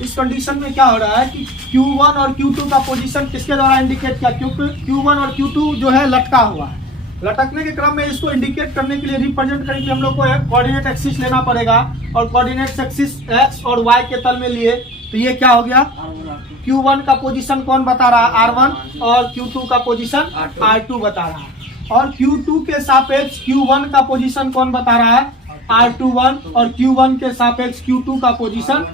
इस कंडीशन में क्या हो रहा है कि Q1 और Q2 का पोजीशन किसके द्वारा इंडिकेट किया, क्योंकि Q1 और Q2 जो है लटका हुआ है। लटकने के क्रम में इसको इंडिकेट करने के लिए, रिप्रेजेंट करने के लिए हम लोग को कोऑर्डिनेट एक्सिस लेना पड़ेगा, और कोऑर्डिनेट एक्सिस x और y के तल में लिए तो ये क्या हो गया, Q1 का पोजीशन कौन बता रहा है, R1, और Q2 का पोजीशन R2 बता रहा है, और Q2 के सापेक्ष Q1 का पोजीशन कौन बता रहा है, R21, और Q1 के सापेक्ष Q2 का पोजीशन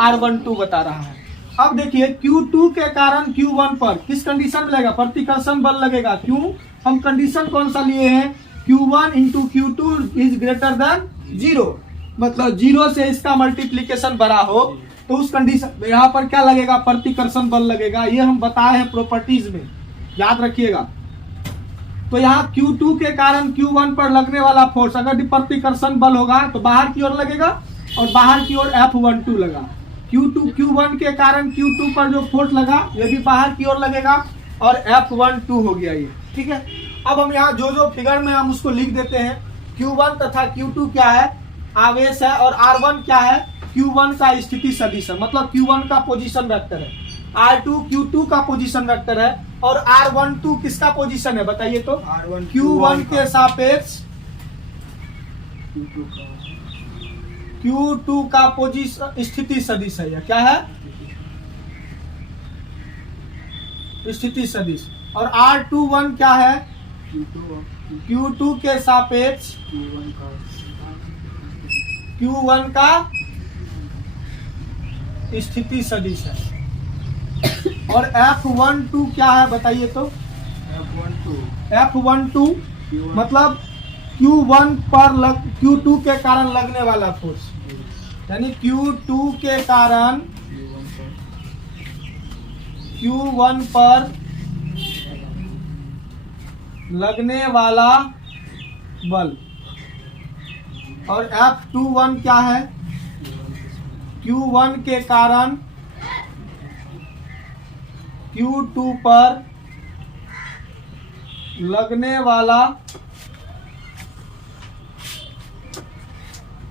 R12 बता रहा है। अब देखिए Q2 के कारण Q1 पर किस कंडीशन में लगेगा, प्रतिकर्षण बल लगेगा। क्यों, हम कंडीशन कौन सा लिए हैं, Q1 into Q2 is greater than 0, मतलब 0 से इसका मल्टीप्लीकेशन बड़ा हो तो उस कंडीशन में यहाँ पर क्या लगेगा, प्रतिकर्षण बल लगेगा। ये हम बताए हैं प्रॉपर्टीज में, याद रखिएगा। तो यहाँ Q2 के कारण Q1 पर लगने वाला फोर्स, अगर प्रतिकर्षण बल होगा तो बाहर की ओर लगेगा, और बाहर की ओर F12 लगा। Q1 के कारण Q2 पर जो फोर्स लगा ये भी बाहर की ओर लगेगा, और F12 हो गया ये, ठीक है। अब हम यहाँ जो जो फिगर में हम उसको लिख देते हैं, Q1 तथा Q2 क्या है, आवेश है, और R1 क्या है, Q1 का स्थिति सदिश है, मतलब Q1 का पोजीशन वेक्टर है। R2 Q2 का पोजीशन वेक्टर है, और R12 किसका पोजीशन है बताइए तो, Q1 के सापेक्ष Q2 का पोजीशन स्थिति सदिश है। क्या है, स्थिति सदिश। और R21 क्या है, Q2 के सापेक्ष Q1 का स्थिति सदिश है। और F12 क्या है बताइए तो, F12 मतलब Q1 पर Q2 के कारण लगने वाला फोर्स, यानी Q2 के कारण Q1 पर लगने वाला बल। और F21 क्या है, Q1 के कारण Q2 पर लगने वाला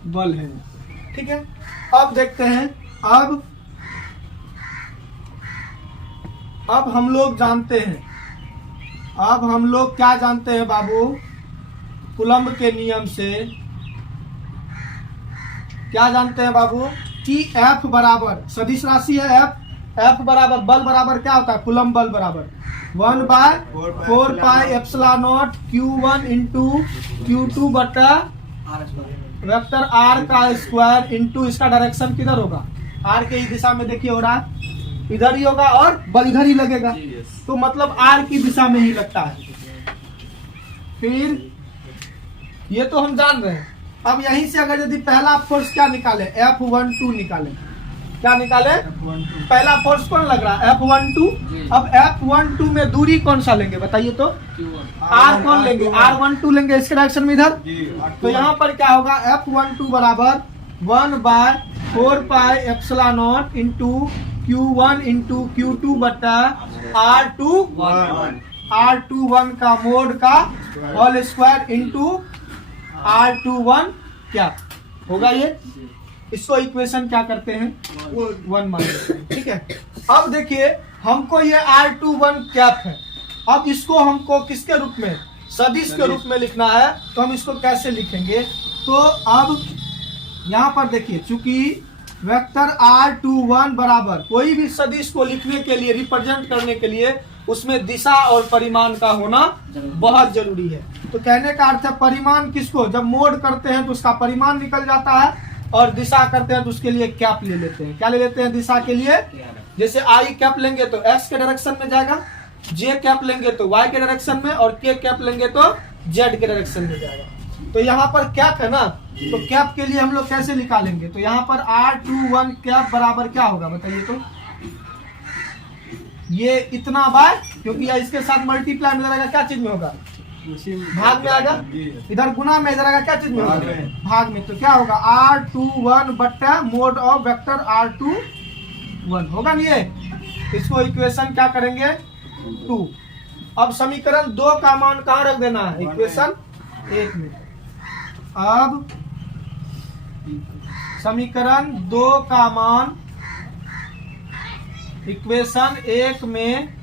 बल है, ठीक है। अब देखते हैं, अब हम लोग जानते हैं, अब हम लोग क्या जानते हैं बाबू, कूलम्ब के नियम से क्या जानते हैं बाबू, कि F बराबर सदिश राशि है, F बराबर बल बराबर क्या होता है, कूलम्ब बल बराबर 1/4 pi epsilon not Q1 into Q2 बटा वेक्टर R का स्क्वायर इंटू इसका डायरेक्शन किधर होगा, R के ही दिशा में देखिए हो रहा है, इधर ही होगा और बल इधर ही लगेगा, तो मतलब R की दिशा में ही लगता है। फिर ये तो हम जान रहे हैं। अब यहीं से अगर यदि पहला फोर्स क्या निकाले, F12 निकाले, क्या निकाले, पहला फोर्स कौन लग रहा है, F12। अब F12 में दूरी कौन सा लेंगे बताइए तो, R कौन लेंगे, R12 लेंगे इसके डायरेक्शन में इधर। तो यहाँ पर क्या होगा, F12 बराबर 1/4 pi epsilon not into Q1 into Q2 बटा R21 का मोड का होल स्क्वायर इंटू R21 क्या होगा ये, इसको इक्वेशन क्या करते हैं, 1 मान लेते हैं, ठीक है। अब देखिए हमको ये R21 कैप है, अब इसको हमको किसके रूप में, सदिश के रूप में लिखना है, तो हम इसको कैसे लिखेंगे। तो अब यहाँ पर देखिए, चूंकि वेक्टर R21 बराबर कोई भी सदिश को लिखने के लिए, रिप्रेजेंट करने के लिए उसमें दिशा और परिमाण का होना बहुत जरूरी है। तो कहने का अर्थ है परिमाण किसको, जब मोड करते हैं तो उसका परिमाण निकल जाता है, और दिशा करते हैं तो उसके लिए कैप ले लेते हैं। क्या ले लेते हैं दिशा के लिए, जैसे आई कैप लेंगे तो एक्स के डायरेक्शन में जाएगा, जे कैप लेंगे तो वाई के डायरेक्शन में, और के कैप लेंगे तो जेड के डायरेक्शन में जाएगा। तो यहाँ पर कैप है ना, तो कैप के लिए हम लोग कैसे निकालेंगे, तो यहाँ पर R21 कैप बराबर क्या होगा बताइए तो, ये इतना बार, क्योंकि इसके साथ मल्टीप्लाई में जाएगा, क्या चीज में होगा, भाग में आएगा, इधर गुना में, इधर आएगा क्या चीज में होगा, भाग में। तो क्या होगा, R21 बट्टा मोड ऑफ वेक्टर R21 होगा नहीं ये, इसको इक्वेशन क्या करेंगे 2। अब समीकरण 2 का मान कहाँ रख देना है, इक्वेशन 1 में। अब समीकरण 2 का मान इक्वेशन 1 में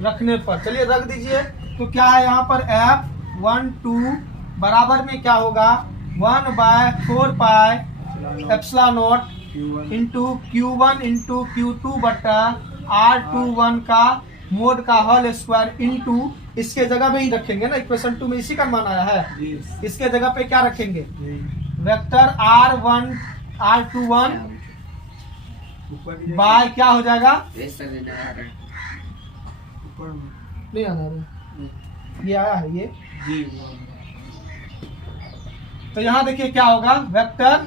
रखने पर, चलिए रख दीजिए। तो क्या है यहाँ पर F12 बराबर में क्या होगा 1/4 pi epsilon not into Q1 into Q2 बटा R21 का मोड का होल स्क्वायर इंटू, इसके जगह पे ही रखेंगे ना, इक्वेशन 2 में इसी का मान आया है। इसके जगह पे क्या रखेंगे वेक्टर R21 बाय क्या हो जाएगा, नहीं आ रहा ये आया है ये। तो यहाँ देखिए क्या होगा वेक्टर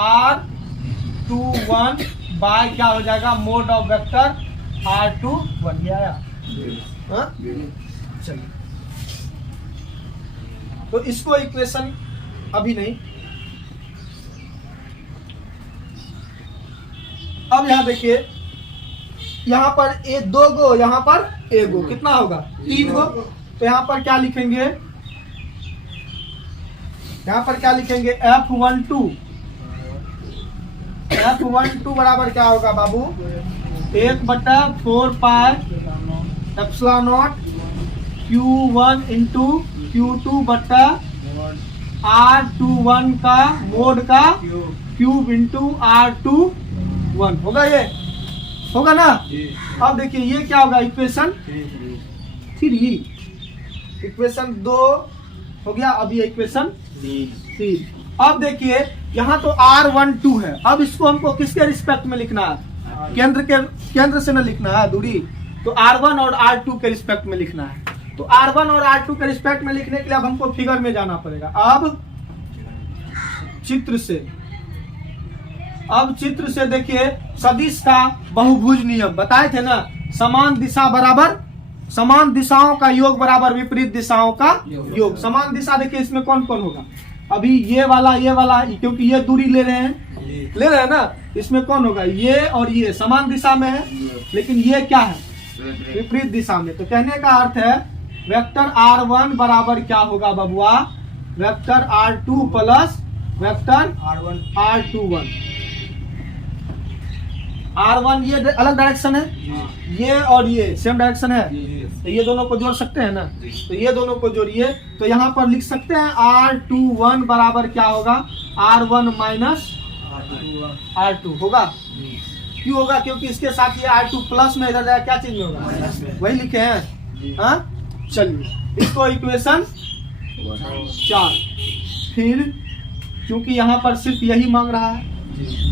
R21 बाय क्या हो जाएगा मोड ऑफ वेक्टर R21, ये आया। चलिए तो इसको इक्वेशन अभी नहीं, अब यहाँ देखिए यहाँ पर ए 2 गो, यहाँ पर 1 गो, कितना होगा 3 गो। तो यहाँ पर क्या लिखेंगे, यहाँ पर क्या लिखेंगे F12 बराबर क्या होगा बाबू 1/4 pi epsilon not Q1 into Q2 बटा R21 का मोड का क्यूब इंटू R21 होगा, ये होगा ना। अब देखिए ये क्या होगा इक्वेशन 3, इक्वेशन 2 हो गया। अब ये इक्वेशन 3। अब देखिए यहाँ तो R12 है, अब इसको हमको किसके रिस्पेक्ट में लिखना है, केंद्र से न लिखना है दूरी, तो R1 और R2 के रिस्पेक्ट में लिखना है। तो R1 और R2 के रिस्पेक्ट में लिखने के लिए अब हमको फिगर में जाना पड़ेगा। अब चित्र से देखिए सदिश का बहुभुज नियम बताए थे ना, समान दिशा बराबर समान दिशाओं का योग बराबर विपरीत दिशाओं का योग। समान दिशा देखिए इसमें कौन कौन होगा, अभी ये वाला क्योंकि ये दूरी ले रहे हैं ना, इसमें कौन होगा ये और ये समान दिशा में है, लेकिन ये क्या है विपरीत दिशा में। तो कहने का अर्थ है वेक्टर R1 बराबर क्या होगा बबुआ vector R2 plus vector R21। R1 ये अलग डायरेक्शन है, ये और ये सेम डायरेक्शन है, तो ये दोनों को जोड़ सकते हैं ना, तो ये दोनों को जोड़िए। तो यहाँ पर लिख सकते हैं R21 बराबर क्या होगा R1 माइनस R2 होगा। क्यों होगा, क्योंकि इसके साथ ये R2 प्लस में इधर जाएगा, क्या चीज में होगा वही लिखे हैं। हाँ चलिए इसको इक्वेशन 4। फिर क्योंकि यहाँ पर सिर्फ यही मांग रहा है,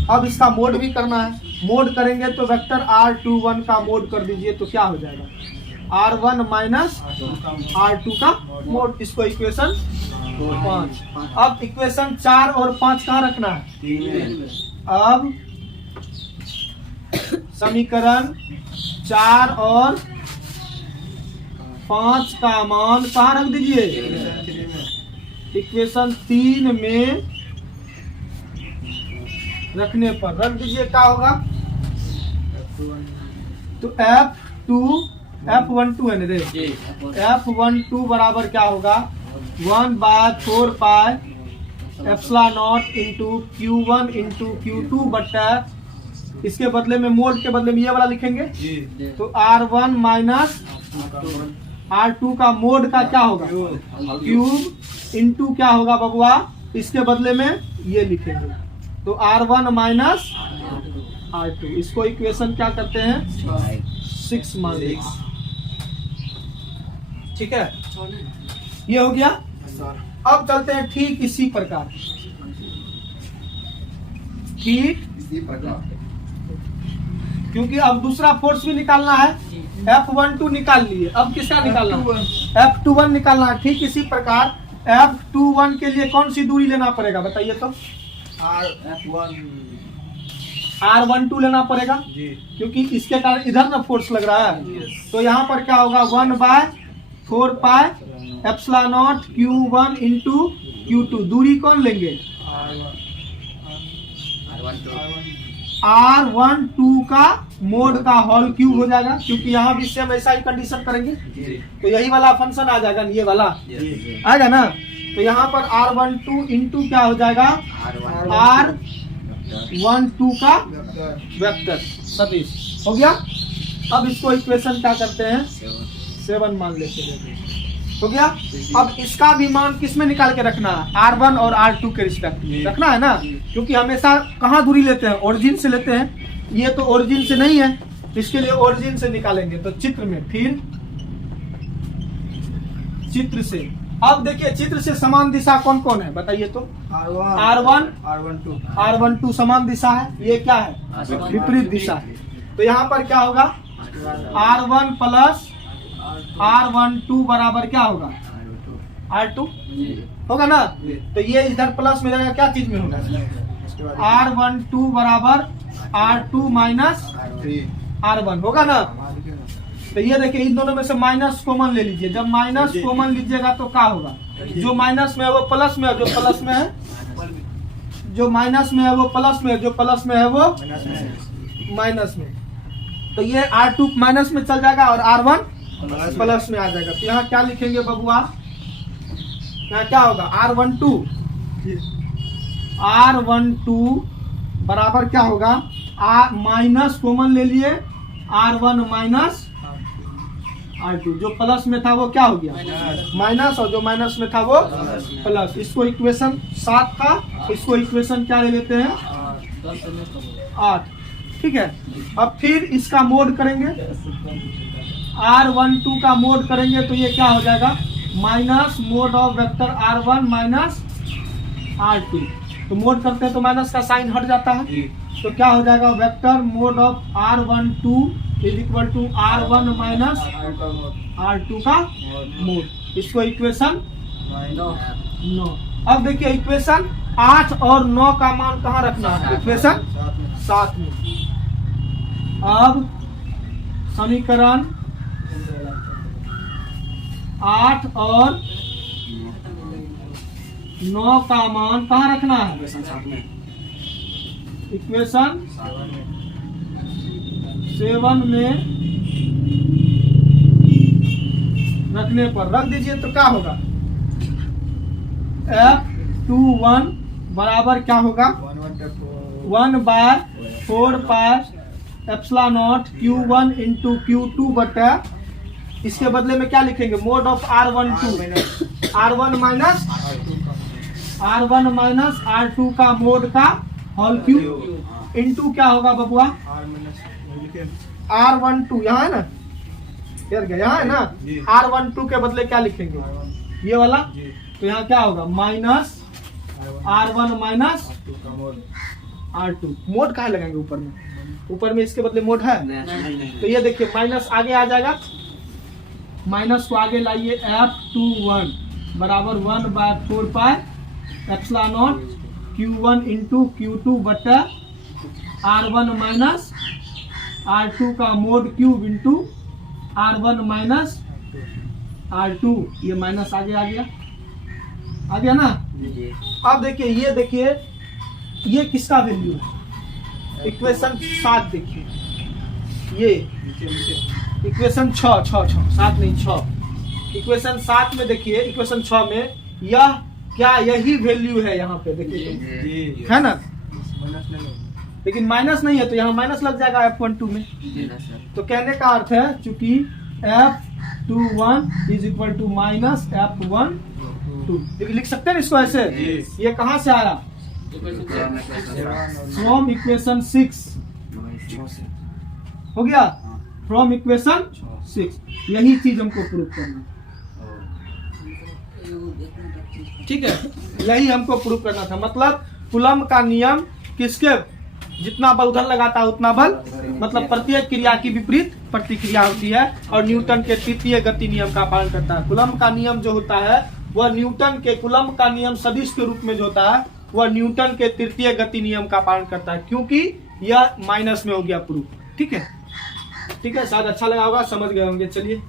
अब इसका मोड भी करना है। मोड करेंगे तो वेक्टर R21 का मोड कर दीजिए, तो क्या हो जाएगा R1 माइनस R2 का मोड। इसको इक्वेशन 5। अब इक्वेशन 4 और 5 कहाँ रखना है, अब समीकरण 4 और 5 का मान कहाँ रख दीजिए इक्वेशन 3 में रखने पर रख दीजिए। क्या होगा तो F12 है ना रे, F12 बराबर क्या होगा 1/4 pi epsilon not into Q1 into Q2 बटा, इसके बदले में मोड के बदले में ये वाला लिखेंगे, तो R1 माइनस R2 का मोड का क्या होगा क्यूब इंटू क्या होगा बबुआ, इसके बदले में ये लिखेंगे, तो R1 माइनस R2। इसको इक्वेशन क्या करते हैं 6 मान लेंगे। ठीक है, ये हो गया। अब चलते हैं ठीक इसी प्रकार, ठीक इसी प्रकार, क्योंकि अब दूसरा फोर्स भी निकालना है। F12 निकाल लिए, अब किसका निकालना है F21 निकालना है। ठीक इसी प्रकार F21 के लिए कौन सी दूरी लेना पड़ेगा बताइए तो, R12 लेना पड़ेगा जी, क्योंकि इसके कारण इधर ना फोर्स लग रहा है। तो यहाँ पर क्या होगा 1/4 pi epsilon not Q1 into Q2। दूरी कौन लेंगे R12 का मोड का होल क्यूब हो जाएगा, क्योंकि यहाँ भी सेम ऐसा ही कंडीशन करेंगे, तो यही वाला फंक्शन आ जाएगा, ये वाला आएगा ना। तो यहाँ पर R12 इंटू क्या हो जाएगा 1 2 का वेक्टर सदिश हो गया। अब इसको इक्वेशन क्या करते हैं 7 मान लेते हैं, हो गया। अब इसका भी मान किस में निकाल के रखना है, R1 और R2 के रिस्पेक्ट में रखना है ना, क्योंकि हमेशा कहाँ दूरी लेते हैं, ओरिजिन से लेते हैं। ये तो ओरिजिन से नहीं है, इसके लिए ओरिजिन से निकालेंगे। तो चित्र में, फिर चित्र से, अब देखिए चित्र से समान दिशा कौन कौन है बताइए तो। R1 समान दिशा है, ये क्या है विपरीत दिशा है। तो यहाँ पर क्या होगा R1 प्लस R12 बराबर क्या होगा R2 होगा ना। तो ये इधर प्लस में जाएगा, क्या चीज में होगा R12 बराबर R2 माइनस R1 होगा ना। तो ये देखिए इन दोनों में से माइनस कॉमन ले लीजिए। जब माइनस कॉमन लीजिएगा तो क्या होगा, जो माइनस में है वो प्लस में है, जो प्लस में है जो माइनस में है वो प्लस में है, जो प्लस में है वो माइनस में। तो ये R2 माइनस में चल जाएगा और R1 प्लस में आ जाएगा। तो यहाँ क्या लिखेंगे बबुआ, यहाँ क्या होगा R12 बराबर क्या होगा, माइनस कॉमन ले लिए R1 माइनस R2। जो प्लस में था वो क्या हो गया माइनस, और जो माइनस में था वो प्लस। इसको इक्वेशन 7 था, इसको इक्वेशन क्या ले लेते हैं 8, ठीक है। अब फिर इसका मोड करेंगे, R12 का मोड करेंगे तो ये क्या हो जाएगा minus mode of vector R1 minus R2। तो मोड करते हैं तो माइनस का साइन हट जाता है, तो क्या हो जाएगा vector mod of R12 is equal to R1 minus R2 का मोड। इसको इक्वेशन 9। अब देखिए इक्वेशन 8 और 9 का मान कहाँ रखना है, इक्वेशन 7 में। अब समीकरण 8 और 9 का मान कहाँ रखना है, इक्वेशन 7 में रखने पर रख दीजिए तो क्या होगा F21 बराबर क्या होगा 1/4 pi epsilon not Q1 into Q2 बटा, इसके बदले में क्या लिखेंगे mode of R1 minus R2 का मोड का होल क्यूब इंटू क्या होगा बबुआ R12 यहाँ है ना, यहाँ है ना, R12 के बदले क्या लिखेंगे ये वाला। तो यहाँ क्या होगा minus R1 minus R2। Mode कहाँ लगाएंगे ऊपर में इसके बदले मोड है। तो ये देखिए माइनस आगे आ जाएगा, माइनस को आगे लाइए F21 बराबर 1/4 pi epsilon not Q1 into Q2 बटा R1 माइनस R2 का mode cube into R1 minus R2। ये माइनस आगे आ गया ना। अब देखिए ये किसका वैल्यू है, इक्वेशन 7 देखिए, ये इक्वेशन 7 नहीं 6, इक्वेशन 7 में देखिए, इक्वेशन 6 में यह क्या यही वैल्यू है यहाँ पे देखिए है ना, लेकिन माइनस नहीं है तो यहाँ माइनस लग जाएगा F12 में। तो कहने का अर्थ है चूंकि F21 is equal to minus F12 लिख सकते हैं इसको ऐसे। ये कहाँ से आया फ्रॉम इक्वेशन 6 हो गया, फ्रॉम इक्वेशन 6। यही चीज हमको प्रूव करना, ठीक है, यही हमको प्रूव करना था। मतलब कूलम का नियम किसके, जितना बल उधर लगाता है उतना बल, मतलब प्रत्येक क्रिया की विपरीत प्रतिक्रिया होती है और न्यूटन के तृतीय गति नियम का पालन करता है। कूलम का नियम जो होता है वह न्यूटन के, कूलम का नियम सदिश के रूप में जो होता है वह न्यूटन के तृतीय गति नियम का पालन करता है, क्योंकि यह माइनस में हो गया प्रूफ। ठीक है, शायद अच्छा लगा होगा, समझ गए होंगे। चलिए।